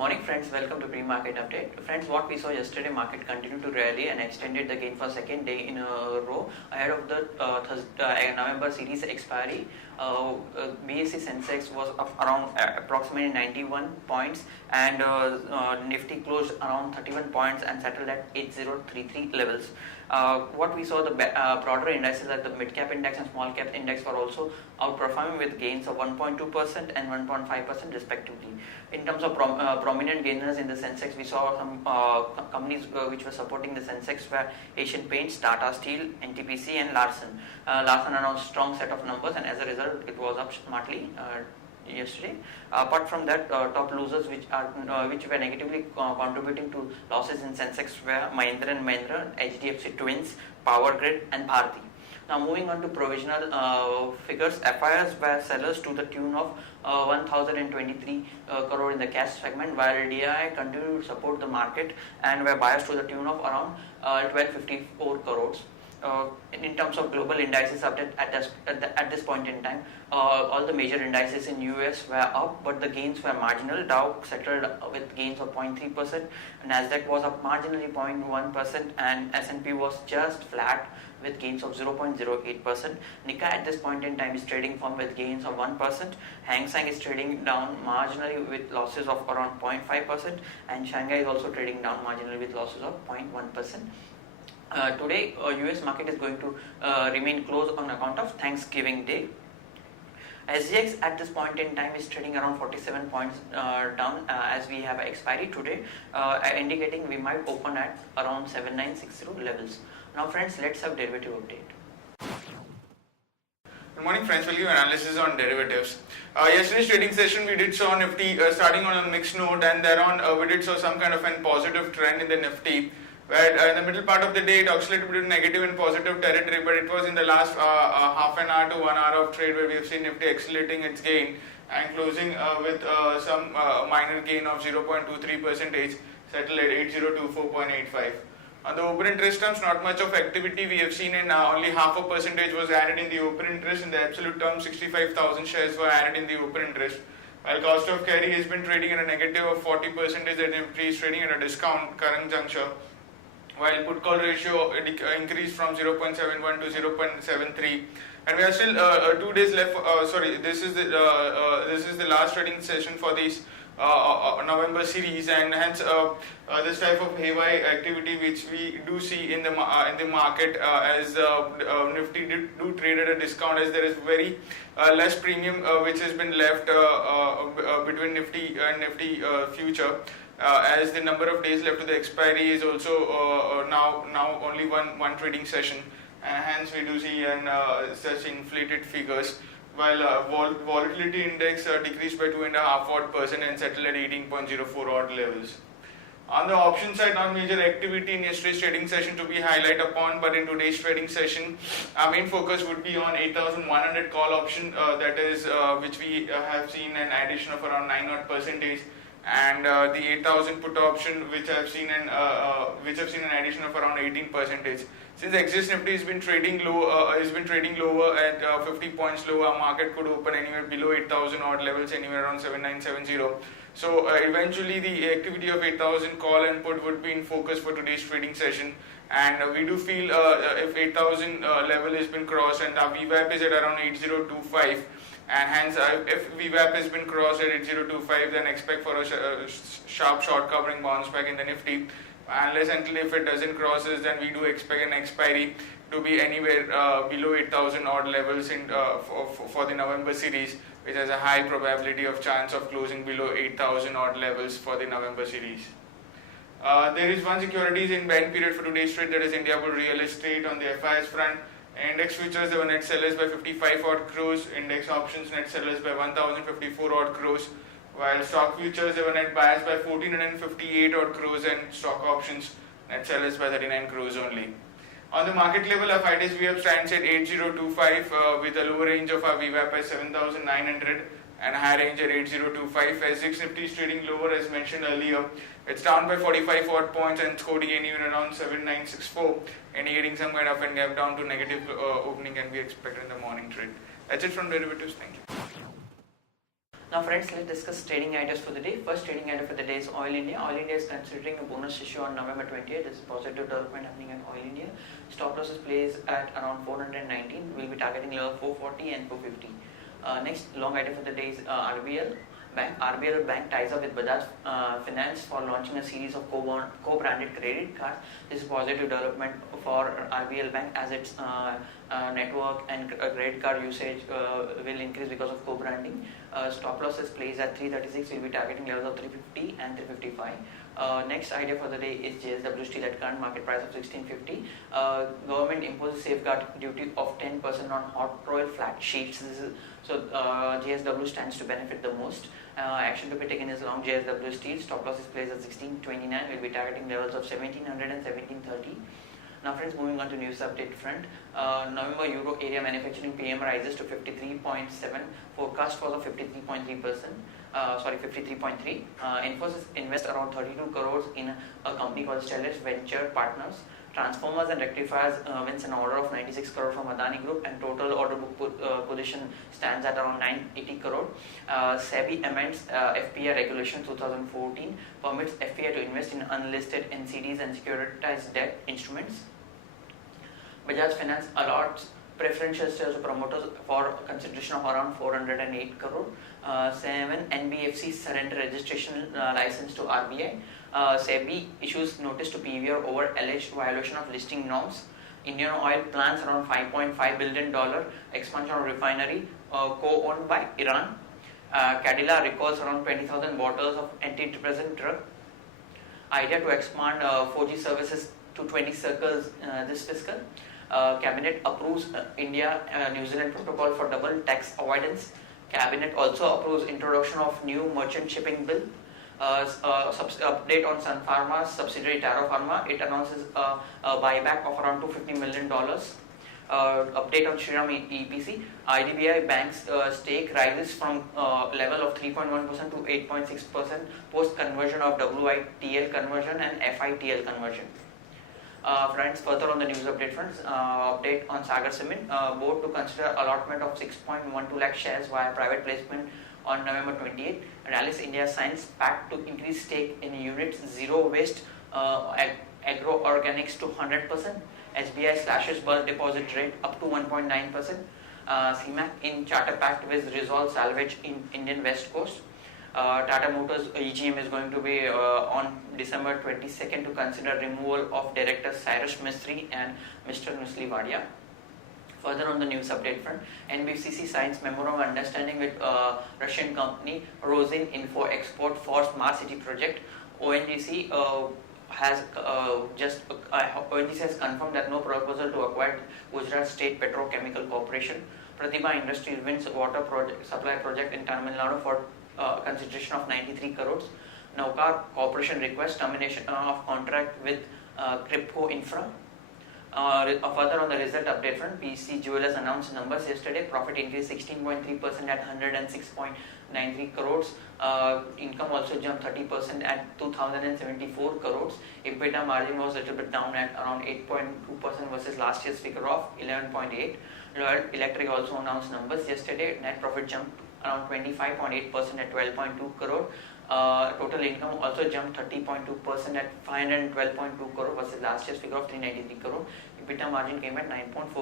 morning friends, welcome to pre-market update. Friends, what we saw yesterday, market continued to rally and extended the gain for second day in a row ahead of the November series expiry. BSE Sensex was up around approximately 91 points and Nifty closed around 31 points and settled at 8033 levels. What we saw, the broader indices like the mid-cap index and small-cap index were also outperforming with gains of 1.2% and 1.5% respectively. In terms of prominent gainers in the Sensex, we saw some companies which were supporting the Sensex were Asian Paints, Tata Steel, NTPC and Larsen. Larsen announced strong set of numbers and as a result it was up smartly yesterday. Apart from that, top losers which were negatively contributing to losses in Sensex were Mahindra and Mahindra, HDFC Twins, Power Grid and Bharti. Now moving on to provisional figures, FIRs were sellers to the tune of 1023 crore in the cash segment, while DI continued to support the market and were buyers to the tune of around 1254 crores. In terms of global indices update at this point in time, all the major indices in US were up, but the gains were marginal. Dow settled with gains of 0.3%, Nasdaq was up marginally 0.1%, and S&P was just flat with gains of 0.08%. Nikkei at this point in time is trading firm with gains of 1%. Hang Seng is trading down marginally with losses of around 0.5%, and Shanghai is also trading down marginally with losses of 0.1%. Today, US market is going to remain closed on account of Thanksgiving Day. SGX at this point in time is trading around 47 points down as we have expiry today, indicating we might open at around 7960 levels. Now friends, let's have derivative update. Good morning friends, we'll give analysis on derivatives. Yesterday's trading session we did saw Nifty starting on a mixed note, and thereon we did saw some kind of a positive trend in the Nifty, where in the middle part of the day it oscillated between negative and positive territory, but it was in the last half an hour to 1 hour of trade where we have seen Nifty accelerating its gain and closing with some minor gain of 0.23%, settled at 8024.85. On the open interest terms, not much of activity we have seen, and only 0.5% was added in the open interest. In the absolute terms, 65,000 shares were added in the open interest. While cost of carry has been trading at a negative of 40%, that Nifty is trading at a discount current juncture. While put call ratio increased from 0.71 to 0.73, and we are still 2 days left. This is the last trading session for this November series, and hence this type of haywire activity which we do see in the market as Nifty do trade at a discount, as there is very less premium which has been left between Nifty and Nifty future. As the number of days left to the expiry is also now only one trading session, and hence we do see such inflated figures, while volatility index decreased by 2.5% and settled at 18.04 odd levels. On the option side, not major activity in yesterday's trading session to be highlighted upon, but in today's trading session, our main focus would be on 8,100 call option, that is which we have seen an addition of around 9%, and the 8,000 put option which have seen an addition of around 18%. Since exist Nifty has been trading lower at 50 points lower, our market could open anywhere below 8,000 odd levels, anywhere around 7970. So eventually the activity of 8,000 call and put would be in focus for today's trading session, and we do feel if 8,000 level has been crossed and our VWAP is at around 8025, and hence if VWAP has been crossed at 8025, then expect for a sharp short covering bounce back in the Nifty. Unless until if it doesn't cross us, then we do expect an expiry to be anywhere below 8,000 odd levels for the November series, which has a high probability of chance of closing below 8,000 odd levels for the November series. There is one securities in buying period for today's trade, that is Indiabulls Real Estate. On the FIS front, index futures, they were net sellers by 55 odd crores, index options net sellers by 1,054 odd crores, while stock futures, they were net buyers by 1,458 odd crores, and stock options net sellers by 39 crores only. On the market level, our 5 days VWAP stands at 8025 with a lower range of our VWAP at 7,900 and a high range at 8025. As SGX Nifty is trading lower as mentioned earlier, it's down by 45 odd points and scoring anywhere around 7964, indicating some kind of a gap down to negative opening can be expected in the morning trade. That's it from derivatives. Thank you. Now friends, let's discuss trading ideas for the day. First trading idea for the day is Oil India. Oil India is considering a bonus issue on November 28th. This is positive development happening at Oil India. Stop losses plays at around 419. We'll be targeting level 440 and 450. Next long idea for the day is RBL Bank. RBL Bank ties up with Bajaj Finance for launching a series of co-branded credit cards. This is positive development for RBL Bank as its network and credit card usage will increase because of co-branding. Stop losses plays at 336. We'll be targeting levels of 350 and 355. Next idea for the day is JSW Steel at current market price of 1650. Government imposes safeguard duty of 10% on hot roll flat sheets. JSW stands to benefit the most. Action to be taken is long JSW Steel. Stop losses placed at 1629. We'll be targeting levels of 1700 and 1730. Now friends, moving on to news update front. November Euro area manufacturing PM rises to 53.7. Forecast was of 53.3%. 53.3. Infosys invest around 32 crores in a company called Stellar Venture Partners. Transformers and rectifiers wins an order of 96 crore from Adani Group, and total order book position stands at around 980 crore. SEBI amends FPI regulation 2014, permits FPI to invest in unlisted NCDs and securitized debt instruments. Bajaj Finance allots preferential shares to promoters for consideration of around 408 crore. 7 NBFC surrender registration license to RBI. SEBI issues notice to PVR over alleged violation of listing norms. Indian Oil plans around $5.5 billion expansion of refinery co-owned by Iran. Cadila recalls around 20,000 bottles of antidepressant drug. Idea to expand 4G services to 20 circles this fiscal. Cabinet approves India-New Zealand protocol for double tax avoidance. Cabinet also approves introduction of new merchant shipping bill. Update on Sun Pharma's subsidiary Taro Pharma. It announces a buyback of around $250 million. Update on Shriram EPC. IDBI Bank's stake rises from level of 3.1% to 8.6% post conversion of WITL conversion and FITL conversion. Friends, further on the news update fronts, update on Sagar Cement. Board to consider allotment of 6.12 lakh shares via private placement on November 28. Rallis India signs pact to increase stake in units zero waste agro organics to 100%. SBI slashes bulk deposit rate up to 1.9%. CMAC in charter pact with Resolve Salvage in Indian West Coast. Tata Motors EGM is going to be on December 22nd to consider removal of directors Cyrus Mistry and Mr. Nusli Vadia. Further on the news update front, NBCC signs memorandum of understanding with Russian company Rosin Info Export for Smart City project. ONGC has confirmed that no proposal to acquire Gujarat State Petrochemical Corporation. Pratibha Industries wins water supply project in Tamil Nadu for consideration of 93 crores. Navkar Corporation requests termination of contract with Kripco Infra. Further on the result update front, PC Jewelers announced numbers yesterday. Profit increased 16.3% at 106.93 crores. Income also jumped 30% at 2,074 crores. EBITDA margin was a little bit down at around 8.2% versus last year's figure of 11.8. Lloyd Electric also announced numbers yesterday. Net profit jumped around 25.8% at 12.2 crore. Total income also jumped 30.2% at 512.2 crore versus last year's figure of 393 crore. EBITDA margin came at 9.4%.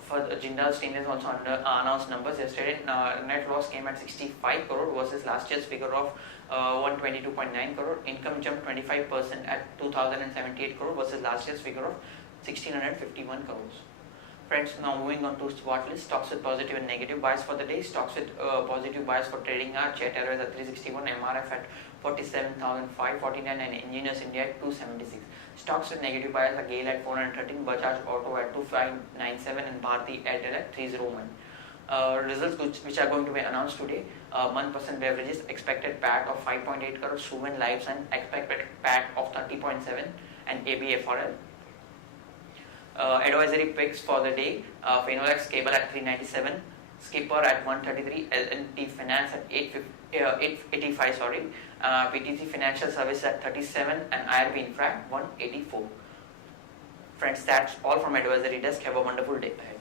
For Jindal Stainless also announced numbers yesterday. Net loss came at 65 crore versus last year's figure of 122.9 crore. Income jumped 25% at 2,078 crore versus last year's figure of 1,651 crores. Friends, now moving on to SWOT list. Stocks with positive and negative bias for the day. Stocks with positive bias for trading are Jet Airways at 361, MRF at 47,549 and Engineers India at 276. Stocks with negative bias are GAIL at 413, Bajaj Auto at 2597 and Bharti Airtel at 301. Results which are going to be announced today. 1% beverages, expected PAT of 5.8 crores, Suven Life and expected PAT of 30.7 and ABFRL. Advisory picks for the day. Finolex Cable at 397, Skipper at 133, L&T Finance at 885, PTC Financial Services at 37 and IRB Infra at 184. Friends, that's all from Advisory Desk. Have a wonderful day ahead.